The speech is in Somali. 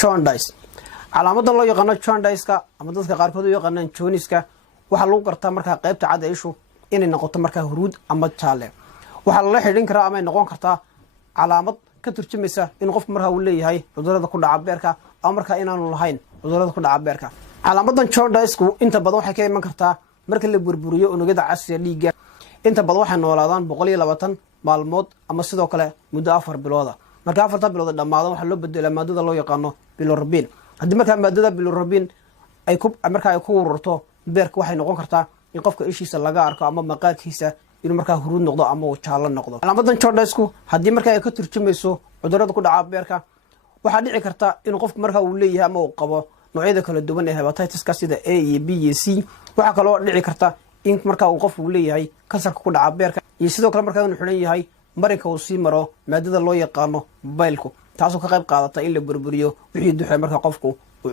jaundice calaamadan loo yaqaan jaundice-ka ama dadka qaarkood u yaqaanaan jaundice-ka waxa lagu gartaa marka qaybta cad ee ishu inay noqoto marka huruud ama jaale waxa la xidhin karaa ama ay noqon kartaa calaamad ka turjumaysa in qofku marka uu leeyahay cudurrada ku dhaca beerka ama marka inaanu lahayn cudurrada ku dhaca beerka calaamadan jaundice-ku inta badan waxay ka iman kartaa marka la burburiyo unugyada casriga dhiigga inta badan waxay noolaadaan 120 maalmood ama sidoo kale muddo 4 bilood marka 4 bilood dhamaado waxa loo bedelaa maadada loo yaqaan bilirubin haddii marka maadada bilirubin ay ku ururto beerka waxay noqon kartaa in qofka ishiisa laga arko ama maqaarkiisa inuu marka huruud noqdo ama uu jaalo noqdo calaamadan jaundice-ku haddii marka ay ka turjumayso cudurrada ku dhaca beerka waxa dhici karta in qofku marka uu leeyahay ama uu qabo noocyada kala duwan ee hepatitis-ka sida A iyo B iyo C waxa kale oo dhici karta in marka uu qofku leeyahay kansarka ku dhaca beerka iyo sidoo kale marka uu xiran yahay marinka uu sii maro maadada loo yaqaan baylku taasoo ka qayb qaadata in la burburiyo wixii duxay marka qofku uu